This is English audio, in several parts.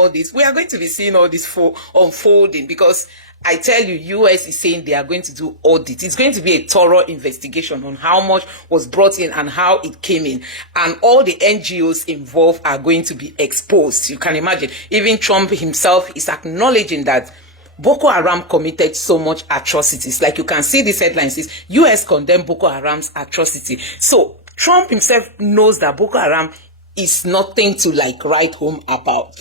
all this. We are going to be seeing all this unfolding because I tell you, US is saying they are going to do audit. It's going to be a thorough investigation on how much was brought in and how it came in. And all the NGOs involved are going to be exposed. You can imagine. Even Trump himself is acknowledging that Boko Haram committed so much atrocities. Like you can see these headlines, is US condemned Boko Haram's atrocity. So Trump himself knows that Boko Haram is nothing to like write home about.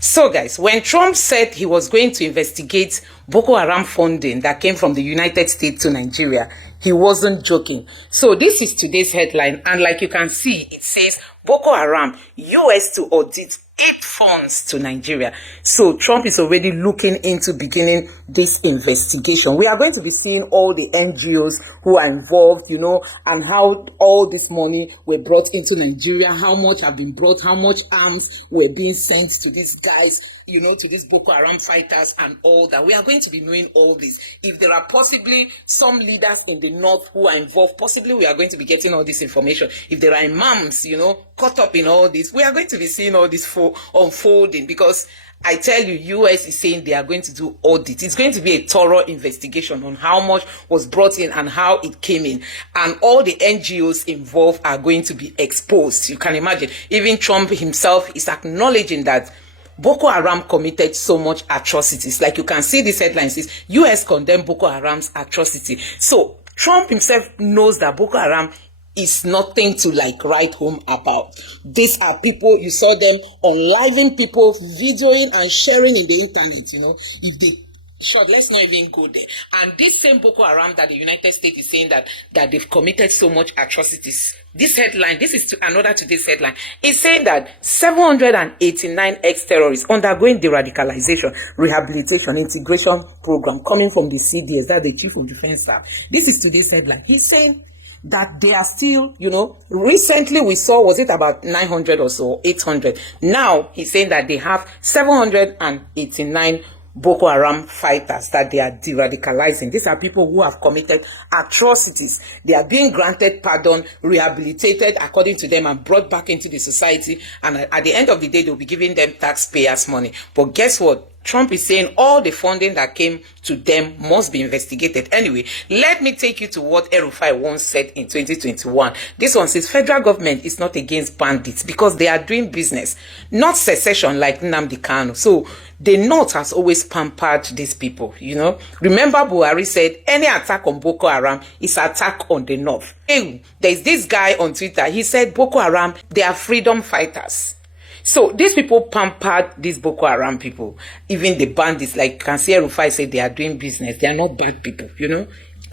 So guys, when Trump said he was going to investigate Boko Haram funding that came from the United States to Nigeria, he wasn't joking. So this is today's headline, and like you can see, it says Boko Haram, US to audit 8 funds to Nigeria. So Trump is already looking into beginning this investigation. We are going to be seeing all the NGOs who are involved, you know, and how all this money were brought into Nigeria, how much have been brought, how much arms were being sent to these guys, you know, to these Boko Haram fighters and all that. We are going to be knowing all this. If there are possibly some leaders in the north who are involved, possibly we are going to be getting all this information. If there are imams, you know, caught up in all this, we are going to be seeing all this unfolding because I tell you, US is saying they are going to do audit. It's going to be a thorough investigation on how much was brought in and how it came in. And all the NGOs involved are going to be exposed. You can imagine. Even Trump himself is acknowledging that Boko Haram committed so much atrocities. Like you can see these headlines, is US condemned Boko Haram's atrocity. So Trump himself knows that Boko Haram is nothing to like write home about. These are people, you saw them unliving people, videoing and sharing in the internet, you know. If they short, let's not even go there. And this same Boko Haram that the United States is saying that they've committed so much atrocities. This headline, this is another today's headline, is saying that 789 ex-terrorists undergoing de-radicalization, rehabilitation, integration program coming from the CDS, that's the Chief of Defense Staff. This is today's headline. He's saying that they are still, you know, recently we saw, was it about 900 or so, 800. Now he's saying that they have 789 Boko Haram fighters that they are de-radicalizing. These are people who have committed atrocities. They are being granted pardon, rehabilitated according to them, and brought back into the society. And at the end of the day, they'll be giving them taxpayers' money. But guess what? Trump is saying all the funding that came to them must be investigated. Anyway, let me take you to what El-Rufai once said in 2021. This one says federal government is not against bandits because they are doing business, not secession like Nnamdi Kanu. So the North has always pampered these people, you know. Remember Buhari said any attack on Boko Haram is attack on the North. Hey, there's this guy on Twitter, he said Boko Haram, they are freedom fighters. So these people pampered these Boko Haram people. Even the bandits, like Kansier Rufai said, they are doing business. They are not bad people, you know.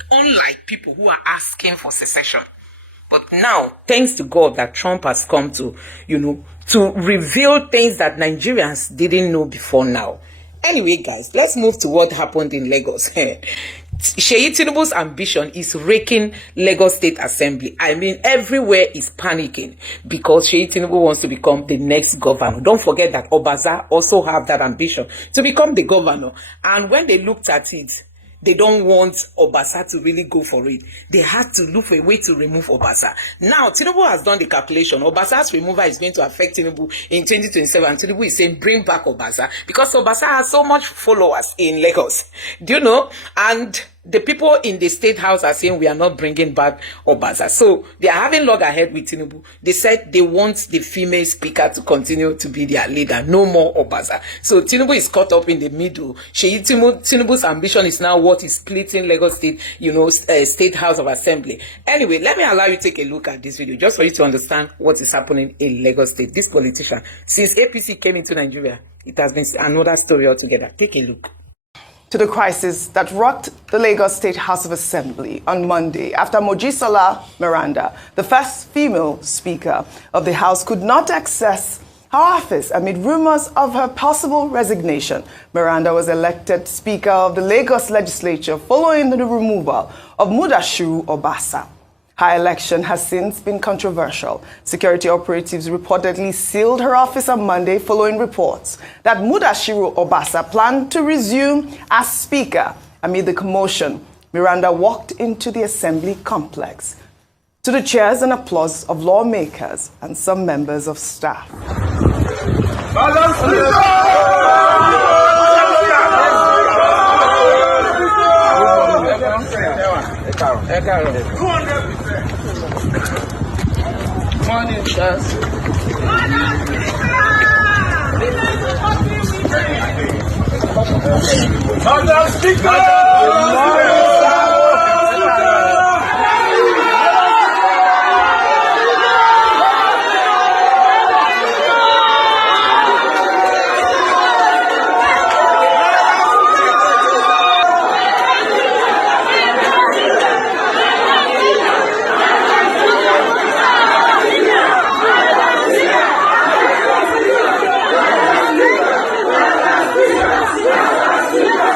Unlike people who are asking for secession. But now, thanks to God that Trump has come to, you know, to reveal things that Nigerians didn't know before now. Anyway, guys, let's move to what happened in Lagos. Seyi Tinubu's ambition is raking Lagos State Assembly. I mean, everywhere is panicking because Seyi Tinubu wants to become the next governor. Don't forget that Obaza also have that ambition to become the governor. And when they looked at it, they don't want Obasa to really go for it. They had to look for a way to remove Obasa. Now, Tinubu has done the calculation. Obasa's removal is going to affect Tinubu in 2027. Tinubu is saying, bring back Obasa because Obasa has so much followers in Lagos. Do you know? And the people in the state house are saying we are not bringing back Obasa. So they are having loggerhead with Tinubu. They said they want the female speaker to continue to be their leader. No more Obasa. So Tinubu is caught up in the middle. Tinubu's ambition is now what is splitting Lagos State, you know, State House of Assembly. Anyway, let me allow you to take a look at this video just for you to understand what is happening in Lagos State. This politician, since APC came into Nigeria, it has been another story altogether. Take a look. To the crisis that rocked the Lagos State House of Assembly on Monday after Mojisola Miranda, the first female Speaker of the House, could not access her office amid rumors of her possible resignation. Miranda was elected Speaker of the Lagos Legislature following the removal of Mudashiru Obasa. Her election has since been controversial. Security operatives reportedly sealed her office on Monday following reports that Mudashiru Obasa planned to resume as Speaker. Amid the commotion, Miranda walked into the Assembly complex to the cheers and applause of lawmakers and some members of staff. Morning, sirs. Madam Speaker!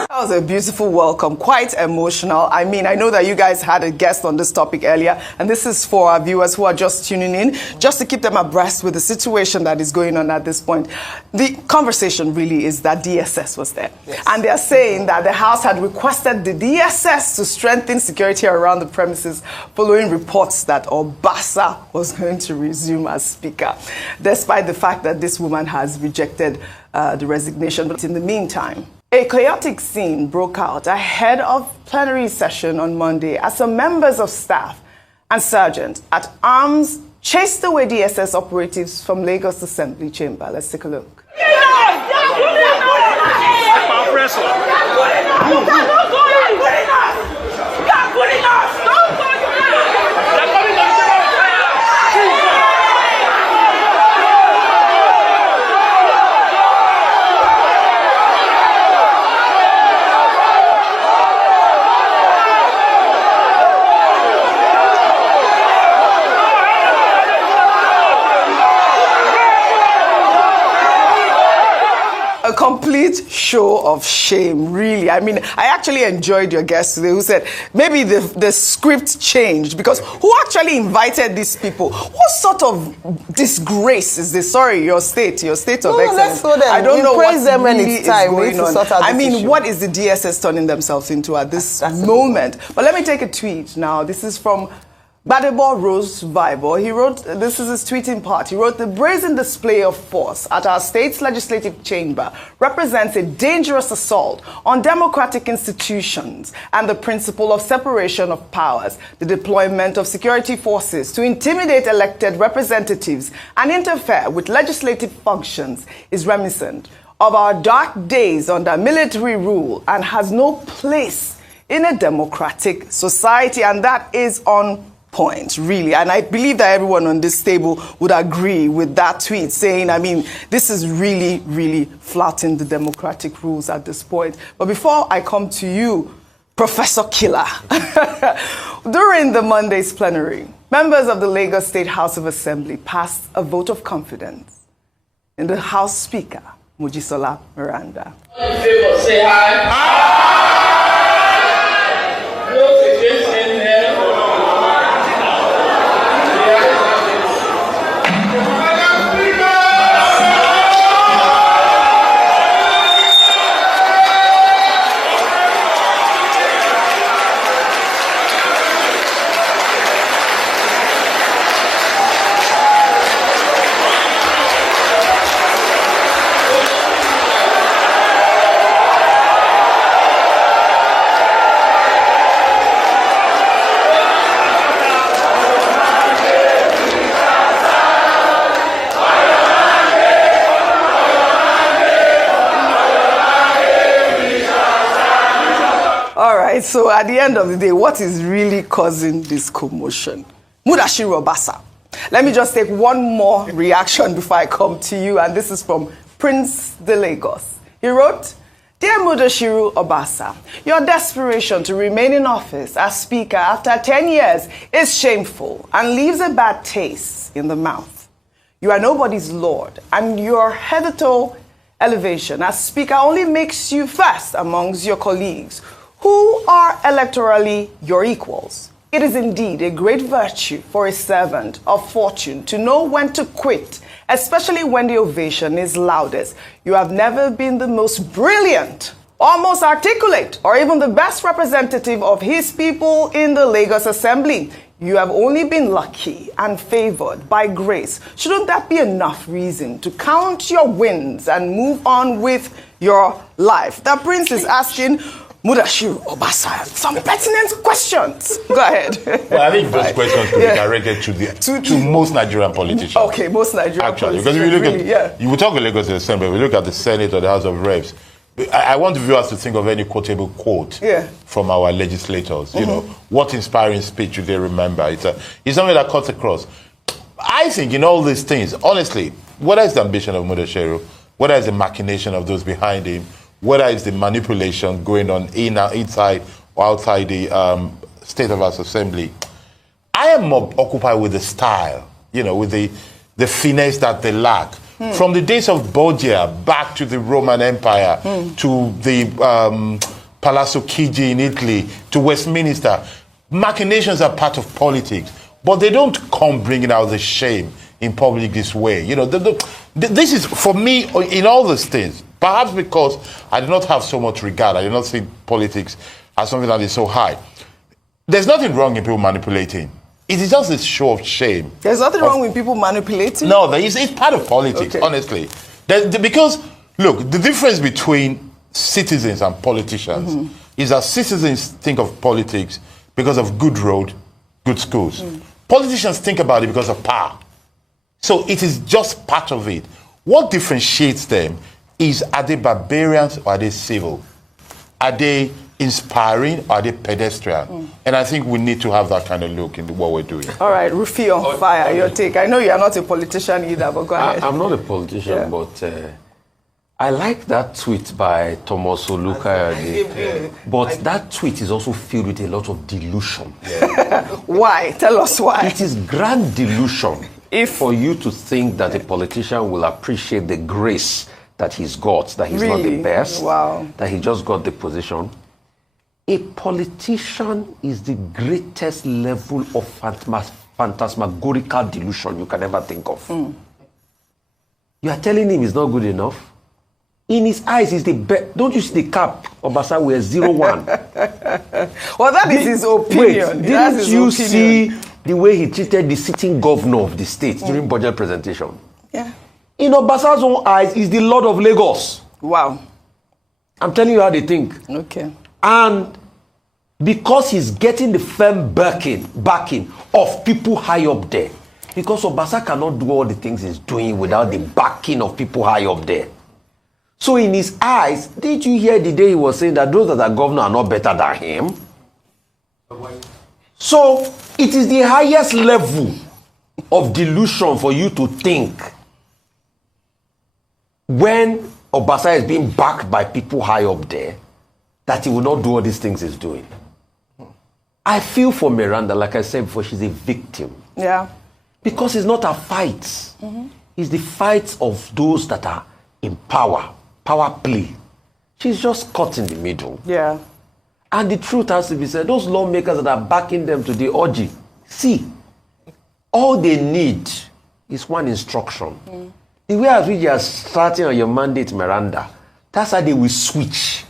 That was a beautiful welcome, quite emotional. I mean, I know that you guys had a guest on this topic earlier, and this is for our viewers who are just tuning in, just to keep them abreast with the situation that is going on at this point. The conversation really is that DSS was there. Yes. And they're saying that the House had requested the DSS to strengthen security around the premises following reports that Obasa was going to resume as Speaker, despite the fact that this woman has rejected the resignation. But in the meantime, a chaotic scene broke out ahead of plenary session on Monday as some members of staff and sergeants at arms chased away DSS operatives from Lagos Assembly Chamber. Let's take a look. A complete show of shame, really. I mean, I actually enjoyed your guest today who said maybe the script changed, because who actually invited these people? What sort of disgrace is this? Sorry, your state of excellence. Let's go there. I don't know praise what them when really it's time. is going on. I mean, issue. what is the DSS turning themselves into at this moment? But let me take a tweet now. This is from Badebo Rose Viber. He wrote, this is his tweeting part. He wrote, the brazen display of force at our state's legislative chamber represents a dangerous assault on democratic institutions and the principle of separation of powers. The deployment of security forces to intimidate elected representatives and interfere with legislative functions is reminiscent of our dark days under military rule and has no place in a democratic society. And that is on point, really. And I believe that everyone on this table would agree with that tweet, saying, I mean, this is really, really flouting the democratic rules at this point. But before I come to you, Professor Killer, during the Monday's plenary, members of the Lagos State House of Assembly passed a vote of confidence in the House Speaker, Mojisola Miranda. In favor, say aye. Aye. Those against, say no. So at the end of the day, what is really causing this commotion? Mudashiru Obasa. Let me just take one more reaction before I come to you, and this is from Prince de Lagos. He wrote, Dear Mudashiru Obasa, your desperation to remain in office as Speaker after 10 years is shameful and leaves a bad taste in the mouth. You are nobody's lord, and your hereditary elevation as Speaker only makes you first amongst your colleagues who are electorally your equals. It is indeed a great virtue for a servant of fortune to know when to quit, especially when the ovation is loudest. You have never been the most brilliant, or most articulate, or even the best representative of his people in the Lagos Assembly. you have only been lucky and favored by grace. Shouldn't that be enough reason to count your wins and move on with your life? That prince is asking Mudashiru Obasa some pertinent questions. Go ahead. Well, I think those questions could be directed to most Nigerian politicians. Okay, most Nigerian Actually, politicians. because if you look really, at, you will talk of Lagos Assembly, we look at the Senate or the House of Reps. I want the viewers to think of any quotable quote from our legislators. You know, what inspiring speech do they remember? It's something that cuts across. I think in all these things, honestly, whether it's the ambition of Mudashiru, whether it's the machination of those behind him, whether it's the manipulation going on inside or outside the State of House Assembly, I am more occupied with the style, you know, with the finesse that they lack. From the days of Borgia back to the Roman Empire, to the Palazzo Chigi in Italy, to Westminster, machinations are part of politics, but they don't come bringing out the shame in public this way. You know, this is, for me, in all these things, perhaps because I do not have so much regard, I do not see politics as something that is so high. There's nothing wrong in people manipulating. It is just a show of shame. There's nothing wrong with people manipulating? No, it's part of politics, honestly. Because, look, the difference between citizens and politicians is that citizens think of politics because of good road, good schools. Politicians think about it because of power. So it is just part of it. What differentiates them is, are they barbarians or are they civil? Are they inspiring or are they pedestrian? And I think we need to have that kind of look in what we're doing. All right, Rufi on fire, your take. I know you are not a politician either, but go ahead. I'm not a politician, but I like that tweet by Thomas Olukayode. But that tweet is also filled with a lot of delusion. Why? Tell us why. It is grand delusion for you to think that a politician will appreciate the grace that he's got, that he's not the best, that he just got the position. A politician is the greatest level of phantasmagorical delusion you can ever think of. You are telling him he's not good enough. In his eyes, he's the best. Don't you see the cap? Obasa wears 01. Well, that is his opinion. Wait, didn't you see the way he treated the sitting governor of the state during budget presentation? Yeah. In Obasa's own eyes, he's the Lord of Lagos. Wow. I'm telling you how they think. Okay. And because he's getting the firm backing of people high up there, because Obasa cannot do all the things he's doing without the backing of people high up there. So in his eyes, did you hear the day he was saying that those that are governor are not better than him? So it is the highest level of delusion for you to think when Obasa is being backed by people high up there that he will not do all these things he's doing. I feel for Miranda, like I said before, she's a victim. Yeah. Because it's not a fight. It's the fight of those that are in power play. She's just caught in the middle. Yeah. And the truth has to be said, those lawmakers that are backing them to the orgy, see, all they need is one instruction. The way at which you are starting on your mandate, Miranda, that's how they will switch.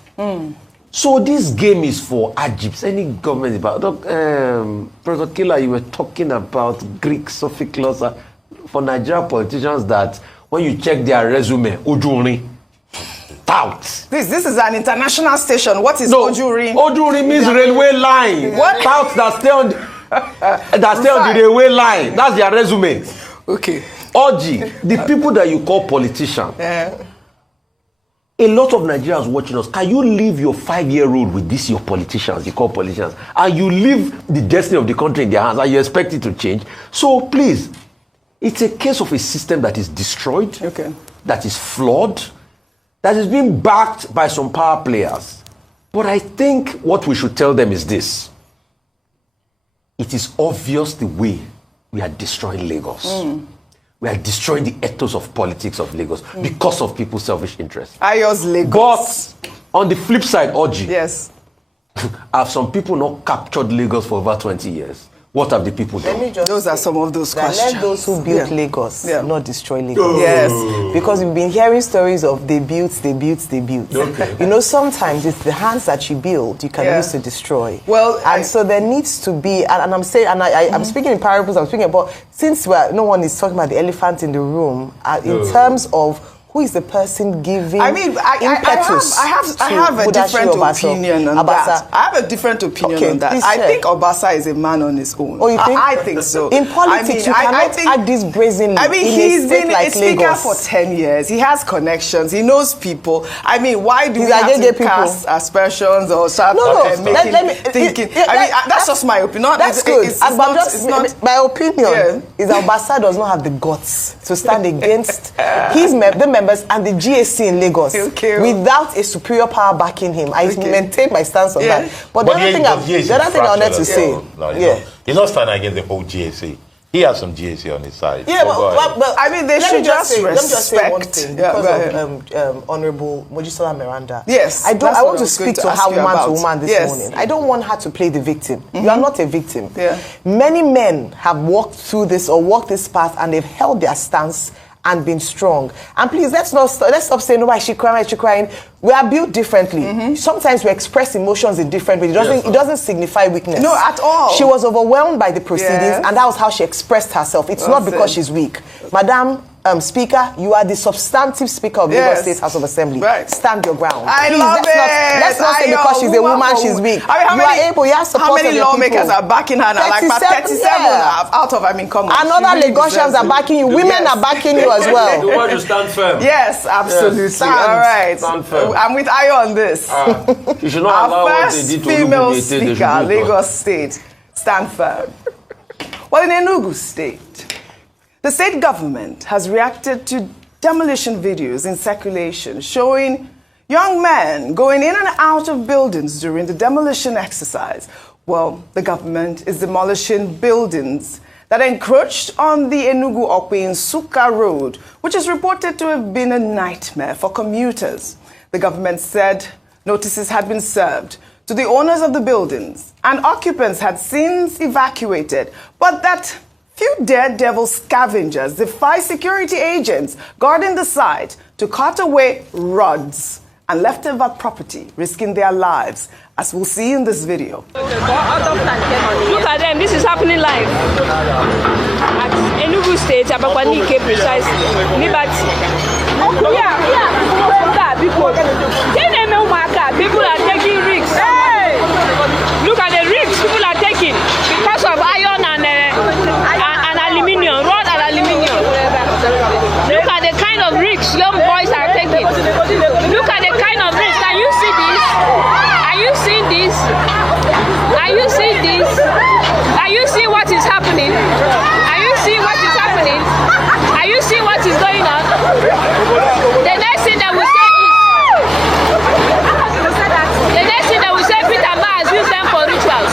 So this game is for Ajibs. Any government about Professor Killer, you were talking about Greek suffix clause for Nigerian politicians that when you check their resume, Ojuri, tout. This is an international station. What is Ojuri? Ojuri means railway line. What? Tout that stay on the railway line. That's their resume. Okay. Oji, the people that you call politicians. A lot of Nigerians watching us, can you leave your 5-year-old with this, your politicians, you call politicians, and you leave the destiny of the country in their hands and you expect it to change? So please, it's a case of a system that is destroyed, that is flawed, that is being backed by some power players. But I think what we should tell them is this. It is obvious the way we are destroying Lagos. We are destroying the ethos of politics of Lagos because of people's selfish interests. Ayos Lagos. But on the flip side, Oji, yes, have some people not captured Lagos for over 20 years? What have the people done? Those are some of those questions. Let those who built Lagos not destroy Lagos. Yes. Because we've been hearing stories of they built. Okay. You know, sometimes it's the hands that you build you can use to destroy. Well, so there needs to be, and I'm saying, and I'm speaking in parables, I'm speaking about, since no one is talking about the elephant in the room, in terms of who is the person giving impetus I have a different opinion on that. I have a different opinion on that. I think Obasa is a man on his own. Oh, you think? I think so. In politics, you cannot act this brazenly. I mean, he's been a speaker for 10 years. He has connections. He knows people. I mean, why do we have to cast aspersions or start thinking? That's just my opinion. That's good. My opinion is that Obasa does not have the guts to stand against the members and the GAC in Lagos without a superior power backing him. I maintain my stance on that. But the other thing I wanted to say, he's not standing against the whole GAC. He has some GAC on his side. Yeah, but I mean, they should just respect. Let me just say one thing because of Honorable Mojisola Miranda. Yes, I want to speak to her woman to woman this morning. I don't want her to play the victim. You are not a victim. Many men have walked through this or walked this path and they've held their stance and been strong. And please, let's stop saying, why is she crying? We are built differently. Sometimes we express emotions in different ways. It doesn't signify weakness. No, at all. She was overwhelmed by the proceedings, and that was how she expressed herself. It's not because she's weak. Madam Speaker, you are the substantive Speaker of the Lagos State House of Assembly. Stand your ground. Let's not say because she's a woman, she's weak. How many lawmakers are backing her now? 37 out of, come on. And other Lagosians are backing you. Women are backing you as well. You want to stand firm. Yes, absolutely. All right. Stand firm. I'm with Ayo on this. You should not allow our what they did first to female speaker, Lagos State, stand firm. Well, in Enugu State, the state government has reacted to demolition videos in circulation showing young men going in and out of buildings during the demolition exercise. Well, the government is demolishing buildings that encroached on the Enugu-Okpe-Nsukka road, which is reported to have been a nightmare for commuters. The government said notices had been served to the owners of the buildings and occupants had since evacuated, but that few daredevil scavengers defy security agents guarding the site to cut away rods and leftover property, risking their lives, as we'll see in this video. Look at them, this is happening live at Enugu State, Abakwanike precisely. People are taking risks. Look at the risks people are taking because of iron and aluminium, rod and aluminium. Look at the kind of risks young boys are taking. Look at the kind of risks. Can you see this? Are you seeing this? Are you seeing this? Are you seeing what is happening? Are you seeing what is happening? Are you seeing what is going on? The next thing that we say use them for rituals.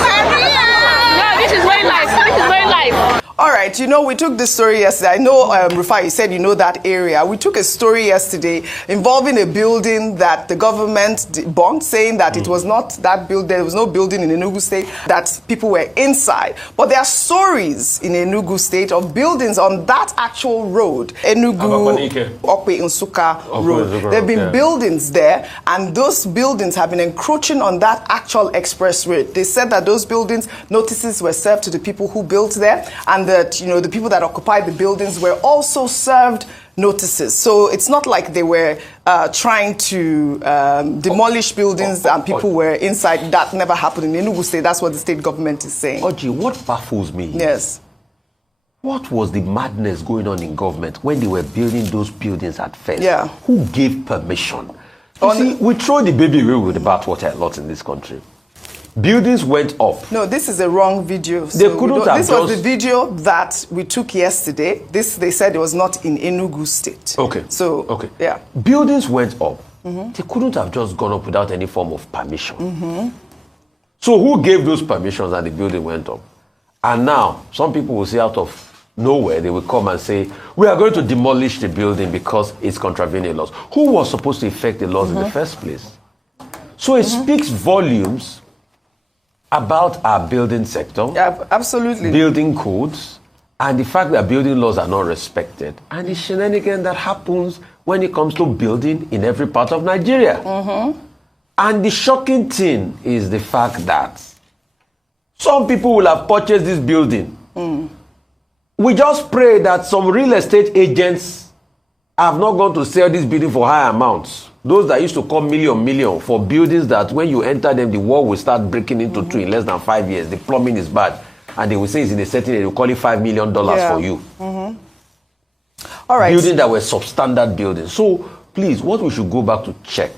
No, this is very life. This is very life. All right, we took this story yesterday. I know, Rufai, you said you know that area. We took a story yesterday involving a building that the government debunked, saying that it was not that building, there was no building in Enugu State, that people were inside. But there are stories in Enugu State of buildings on that actual road, Enugu-Okpe-Nsukka road. There have been buildings there, and those buildings have been encroaching on that actual express road. They said that those buildings, notices were served to the people who built there, and that, the people that occupied the buildings were also served notices. So it's not like they were trying to demolish buildings and people were inside. That never happened in Enugu State. That's what the state government is saying. Oji, what baffles me? Yes. What was the madness going on in government when they were building those buildings at first? Yeah. Who gave permission? See, we throw the baby away with the bathwater a lot in this country. Buildings went up. No, this is a wrong video. They couldn't have this was the video that we took yesterday. This, they said it was not in Enugu State. Okay. So, okay. Yeah. Buildings went up. They couldn't have just gone up without any form of permission. So who gave those permissions and the building went up? And now, some people will say out of nowhere, they will come and say, we are going to demolish the building because it's contravening laws. Who was supposed to effect the laws in the first place? So it speaks volumes about our building sector. Yeah, absolutely. Building codes, and the fact that building laws are not respected, and the shenanigan that happens when it comes to building in every part of Nigeria. And the shocking thing is the fact that some people will have purchased this building. We just pray that some real estate agents have not gone to sell this building for high amounts. Those that used to come million for buildings that when you enter them, the wall will start breaking into two in less than 5 years. The plumbing is bad. And they will say it's in a setting, they will call it $5 million for you. All right. Buildings that were substandard buildings. So please, what we should go back to check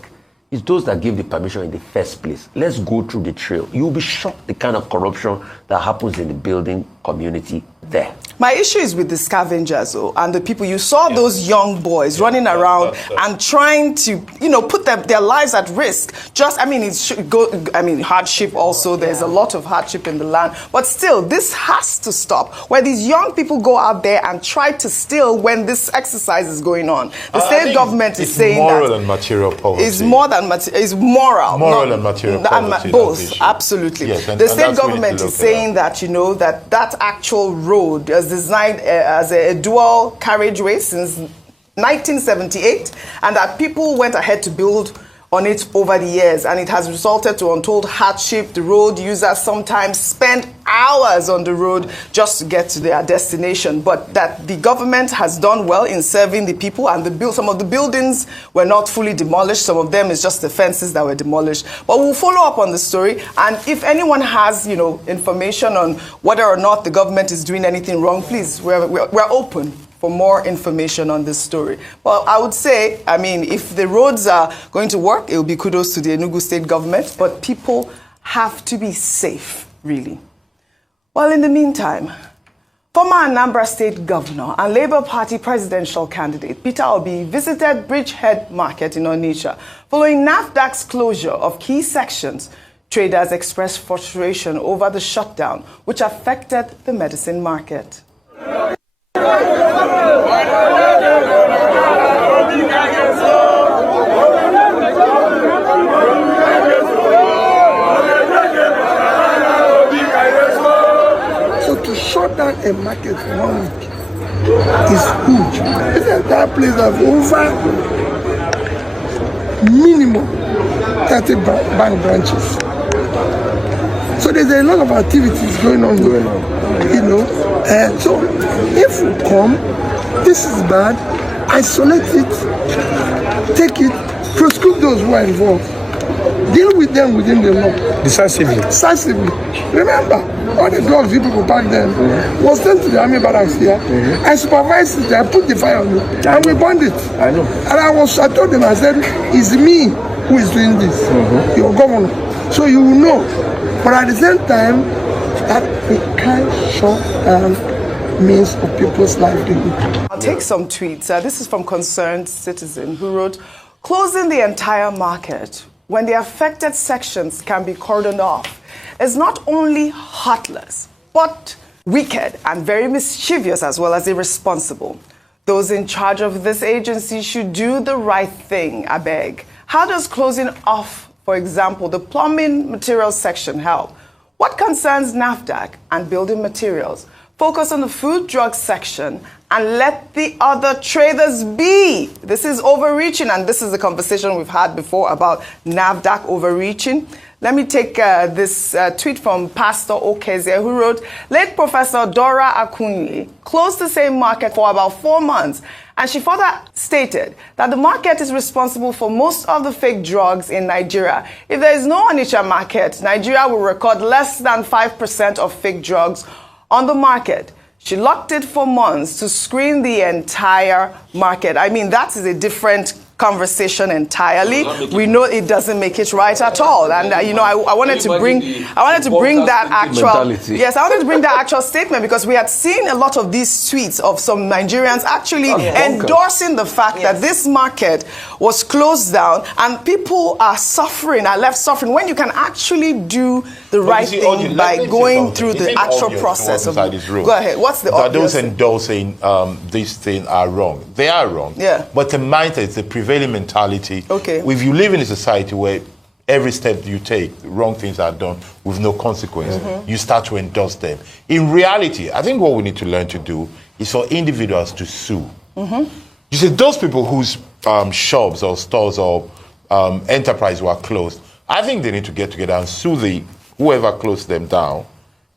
is those that gave the permission in the first place. Let's go through the trail. You'll be shocked the kind of corruption that happens in the building community there. My issue is with the scavengers, though, and the people. You saw those young boys running around and trying to, put their lives at risk. Hardship also. There's a lot of hardship in the land. But still, this has to stop. Where these young people go out there and try to steal when this exercise is going on. The state government is saying that... It's moral and material poverty. It's more than material. It's moral. Moral and material poverty. Both, absolutely. Yes, the state government is saying that, that actual road is designed as a dual carriageway since 1978, and that people went ahead to build on it over the years, and it has resulted to untold hardship. The road users sometimes spend hours on the road just to get to their destination, but that the government has done well in serving the people, and some of the buildings were not fully demolished. Some of them is just the fences that were demolished. But we'll follow up on the story, and if anyone has, information on whether or not the government is doing anything wrong, please, we're open for more information on this story. Well, I would say, if the roads are going to work, it will be kudos to the Enugu state government, but people have to be safe, really. Well, in the meantime, former Anambra State Governor and Labour Party presidential candidate Peter Obi visited Bridgehead Market in Onitsha following NAFDAC's closure of key sections. Traders expressed frustration over the shutdown, which affected the medicine market. Shut down a market for 1 week is huge. This entire place has over minimum 30 bank branches. So there's a lot of activities going on here, And so if we come, this is bad, isolate it, take it, prosecute those who are involved. Deal with them within the law. Decisively. Remember, all the drugs you people back then was sent to the army barracks here. I supervised it, I put the fire on it, and we burned it. I know. And I told them, I said, it's me who is doing this, your governor. So you will know. But at the same time, that we can't shut down means of people's livelihood. I'll take some tweets. This is from Concerned Citizen, who wrote, closing the entire market when the affected sections can be cordoned off is not only heartless, but wicked and very mischievous as well as irresponsible. Those in charge of this agency should do the right thing, I beg. How does closing off, for example, the plumbing materials section help? What concerns NAFDAC and building materials? Focus on the food drug section and let the other traders be. This is overreaching, and this is the conversation we've had before about NAFDAC overreaching. Let me take this tweet from Pastor Okezie, who wrote, late Professor Dora Akunyi closed the same market for about 4 months, and she further stated that the market is responsible for most of the fake drugs in Nigeria. If there is no Onitsha market, Nigeria will record less than 5% of fake drugs on the market. She locked it for months to screen the entire market. That is a different conversation entirely. We know it doesn't make it right at all. And I wanted to bring that actual statement, because we had seen a lot of these tweets of some Nigerians actually endorsing the fact that this market was closed down and people are left suffering when you can actually do the right thing by going through the actual process of go ahead. What's the obvious? Those endorsing this thing are wrong. They are wrong. Yeah. But the mindset, the prevailing mentality. Okay. If you live in a society where every step you take, wrong things are done with no consequence. You start to endorse them. In reality, I think what we need to learn to do is for individuals to sue. You see, those people whose shops or stores or enterprise were closed, I think they need to get together and sue whoever closed them down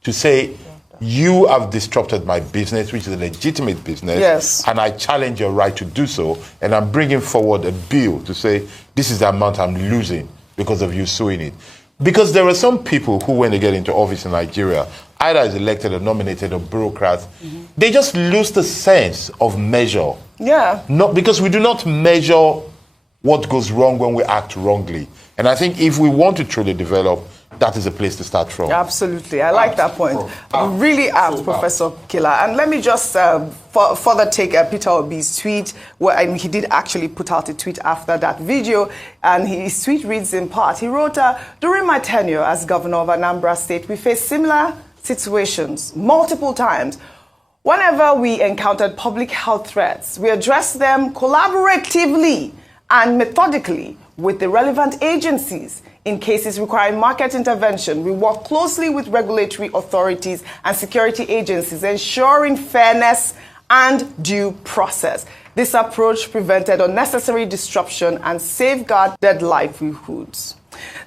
to say, you have disrupted my business, which is a legitimate business, and I challenge your right to do so, and I'm bringing forward a bill to say, this is the amount I'm losing because of you suing it. Because there are some people who, when they get into office in Nigeria, either as elected or nominated or bureaucrats, they just lose the sense of measure. Not because we do not measure what goes wrong when we act wrongly. And I think if we want to truly develop, that is a place to start from. Absolutely. I like that point. Really apt, Professor Killer. And let me just further take Peter Obi's tweet, where he did actually put out a tweet after that video, and his tweet reads in part, he wrote, during my tenure as governor of Anambra State, we faced similar situations multiple times. Whenever we encountered public health threats, we addressed them collaboratively and methodically with the relevant agencies. In cases requiring market intervention, we work closely with regulatory authorities and security agencies, ensuring fairness and due process. This approach prevented unnecessary disruption and safeguarded livelihoods.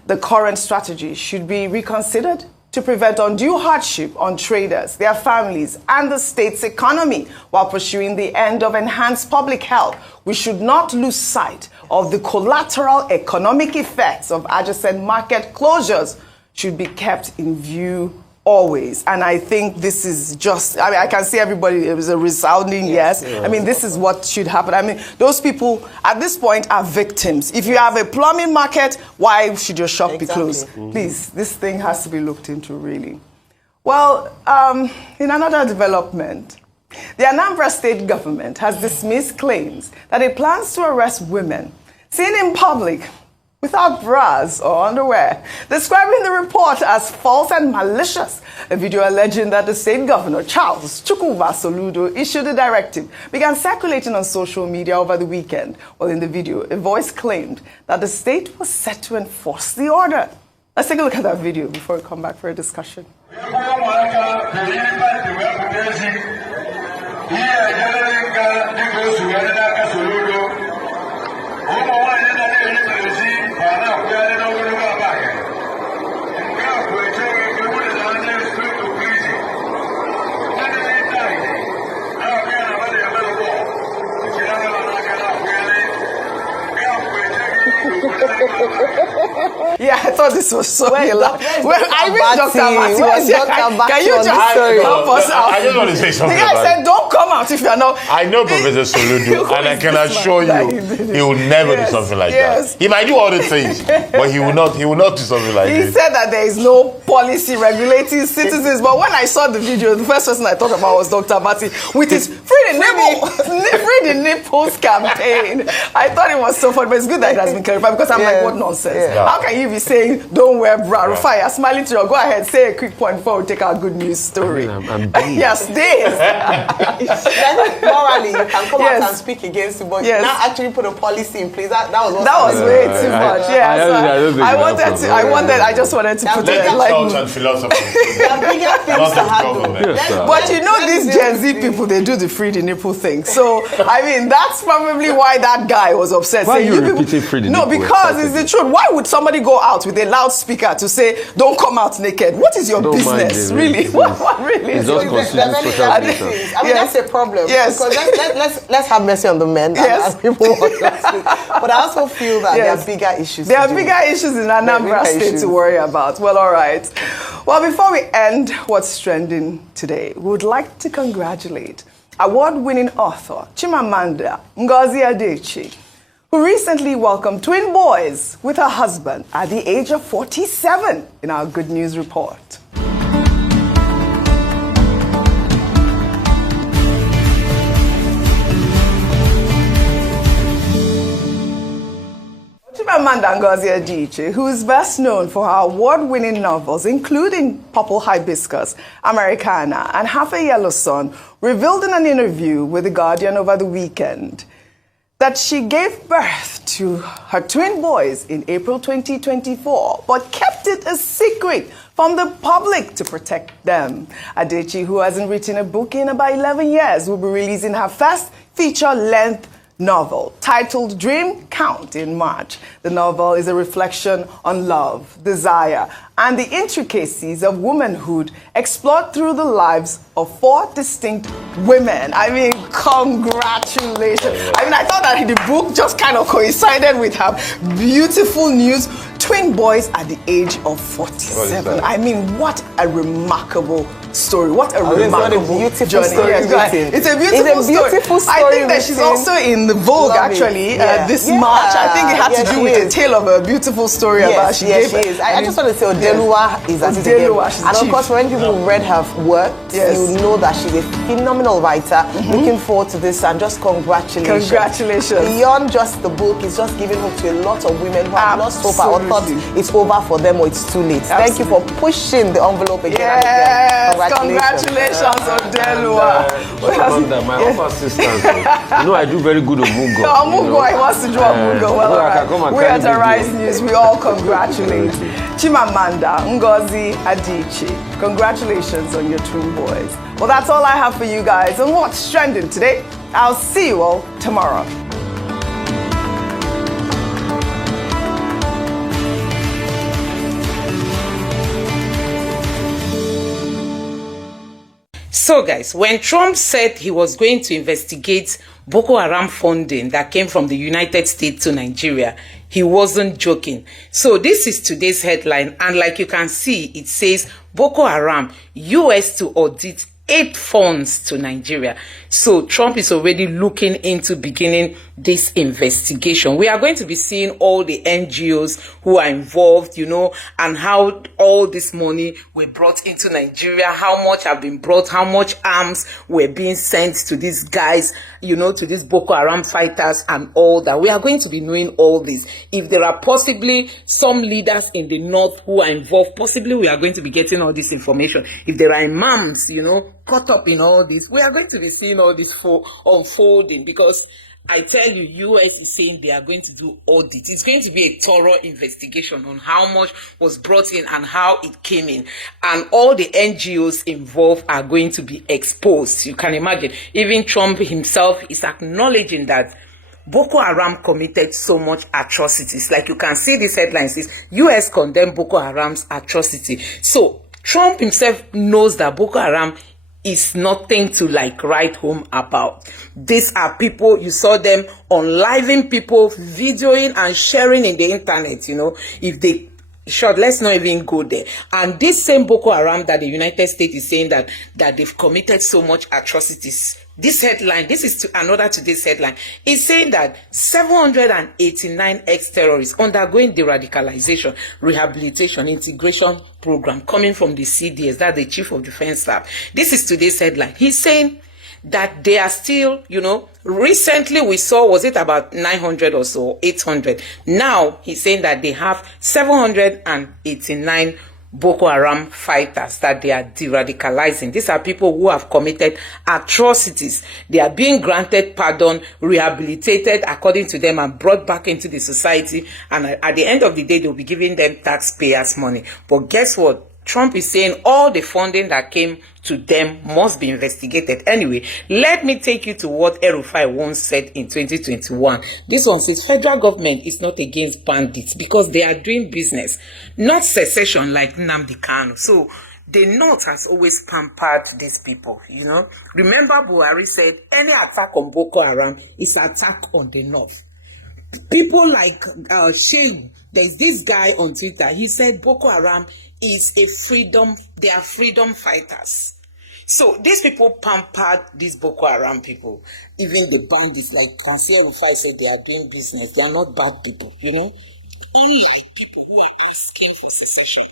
The current strategy should be reconsidered to prevent undue hardship on traders, their families, and the state's economy while pursuing the end of enhanced public health. We should not lose sight of the collateral economic effects of adjacent market closures should be kept in view always. And I think this is just, I mean, I can see everybody, it was a resounding yes. I mean, this is what should happen. I mean, those people at this point are victims. If you have a plumbing market, why should your shop be closed? Please, this thing has to be looked into, really. Well, in another development, the Anambra state government has dismissed claims that it plans to arrest women seen in public without bras or underwear, describing the report as false and malicious. A video alleging that the state governor, Charles Chukwuva Soludo, issued a directive began circulating on social media over the weekend. Well, in the video, a voice claimed that the state was set to enforce the order. Let's take a look at that video before we come back for a discussion. Yeah, I thought this was so hilarious. Well, I wish Dr. Martin was here. Can you just help us out? I just want to say something. The guy said, don't come out if you're not. I know Professor Soludo, and I can assure you, he will never do something like that. He might do other things, but he will not do something like this. He said that there is no policy regulating citizens, but when I saw the video, the first person I thought about was Dr. Martin with his Free the Nipples campaign. I thought it was so funny, but it's good that it has been clarified because I'm like, what nonsense? How can you be saying, don't wear bra? Rufai, you're smiling to you. Go ahead, say a quick point before we take our good news story. Yes, this. Morally, you can come out and speak against it, but now actually put a policy in place. That was way too much. I just wanted to put it like. But you know, these Gen Z people, they do the free the nipple thing. So, I mean, that's probably why that guy was upset. Why are you repeating free the nipple? No, because it's the truth. Why would somebody go out with a loudspeaker to say, don't come out naked? What is your business, really? What really is your business? I mean, that's a problem. Yes. Because let's have mercy on the men. As people want to. But I also feel that there are bigger issues. There are bigger issues in Anambra State to worry about. Well, all right. Well, before we end what's trending today, we would like to congratulate award-winning author Chimamanda Ngozi Adichie, who recently welcomed twin boys with her husband at the age of 47 in our Good News Report. Chimamanda Ngozi Adichie, who is best known for her award-winning novels, including Purple Hibiscus, Americana, and Half a Yellow Sun, revealed in an interview with The Guardian over the weekend that she gave birth to her twin boys in April 2024, but kept it a secret from the public to protect them. Adichie, who hasn't written a book in about 11 years, will be releasing her first feature-length novel titled Dream Count in March. The novel is a reflection on love, desire, and the intricacies of womanhood explored through the lives of 4 distinct women. I mean, congratulations. I mean, I thought that the book just kind of coincided with her beautiful news. Twin boys at the age of 47. I mean, what a remarkable story. What a remarkable beautiful journey. Story. Yes, it's a beautiful story. I think that she's also in the Vogue actually this March. I think it had to do with the tale of a beautiful story about she gave. She is. I just want to say Odeluwa is at it again. And of course, when people read her work, you know that she's a phenomenal writer. Looking forward to this and just congratulations. Congratulations. Beyond just the book, it's just giving hope to a lot of women who have lost hope or thought it's over for them or it's too late. Thank you for pushing the envelope again and again. Congratulations, Odeluwa. My offer assistant. You know, I do very good on Mugo. Mugo, he wants to do a Mugo. Well, right. We're at the Rise News. We all congratulate Chimamanda Ngozi Adichie. Congratulations on your twin boys. Well, that's all I have for you guys on What's Trending today. I'll see you all tomorrow. So guys, when Trump said he was going to investigate Boko Haram funding that came from the United States to Nigeria, he wasn't joking. So this is today's headline, and like you can see, it says Boko Haram, US to audit 8 funds to Nigeria. So Trump is already looking into beginning this investigation. We are going to be seeing all the NGOs who are involved, you know, and how all this money were brought into Nigeria, how much have been brought, how much arms were being sent to these guys, you know, to these Boko Haram fighters and all that. We are going to be knowing all this. If there are possibly some leaders in the north who are involved, possibly we are going to be getting all this information. If there are imams, you know, caught up in all this, we are going to be seeing all this unfolding, because I tell you, US is saying they are going to do audit. It's going to be a thorough investigation on how much was brought in and how it came in. And all the NGOs involved are going to be exposed. You can imagine. Even Trump himself is acknowledging that Boko Haram committed so much atrocities. Like you can see these headlines, is US condemned Boko Haram's atrocity. So Trump himself knows that Boko Haram is nothing to like write home about. These are people, you saw them unliving people, videoing and sharing in the internet, you know. If they short, let's not even go there. And this same Boko Haram that the United States is saying that they've committed so much atrocities. This headline, this is another today's headline, is saying that 789 ex-terrorists undergoing de-radicalization, rehabilitation, integration program coming from the CDS, that's the Chief of Defense Staff. This is today's headline. He's saying that they are still, you know, recently we saw, was it about 900 or so, 800. Now he's saying that they have 789 Boko Haram fighters that they are de-radicalizing. These are people who have committed atrocities. They are being granted pardon, rehabilitated according to them, and brought back into the society. And at the end of the day, they'll be giving them taxpayers' money. But guess what? Trump is saying all the funding that came to them must be investigated. Anyway, let me take you to what El-Rufai once said in 2021. This one says federal government is not against bandits because they are doing business, not secession like Nnamdi Kanu. So the North has always pampered these people, you know. Remember Buhari said any attack on Boko Haram is an attack on the North. People like Shane, there's this guy on Twitter, he said Boko Haram is a freedom, they are freedom fighters. So these people pampered these Boko Haram people. Even the bandits, like Councillor Rufai said, they are doing business. They are not bad people, you know. Unlike people who are asking for secession.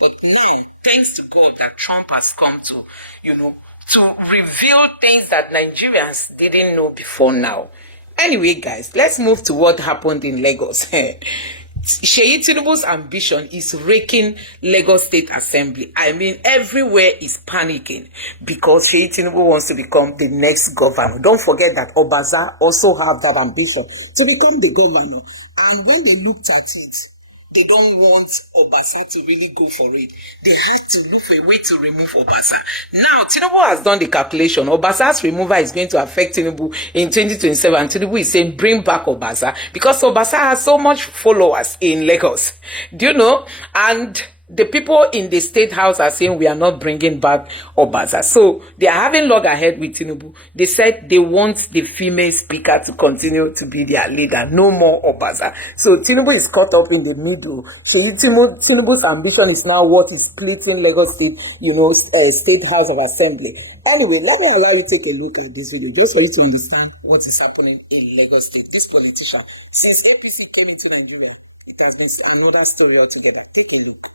But now, thanks to God that Trump has come to, you know, to reveal things that Nigerians didn't know before now. Anyway, guys, let's move to what happened in Lagos. Sheyi Tinubu's ambition is raking Lagos State Assembly. I mean, everywhere is panicking because Sheyi Tinubu wants to become the next governor. Don't forget that Obaza also have that ambition to become the governor. And when they looked at it, they don't want Obasa to really go for it. They had to look for a way to remove Obasa. Now, Tinubu has done the calculation. Obasa's removal is going to affect Tinubu in 2027. Tinubu is saying, bring back Obasa. Because Obasa has so much followers in Lagos. Do you know? And the people in the state house are saying we are not bringing back Obasa. So they are having loggerhead with Tinubu. They said they want the female speaker to continue to be their leader. No more Obasa. So Tinubu is caught up in the middle. So Tinubu's ambition is now what is splitting Lagos State, State House of Assembly. Anyway, let me allow you to take a look at this video just for you to understand what is happening in Lagos State. This politician, since OPC came into Nigeria, it has been another story altogether. Take a look.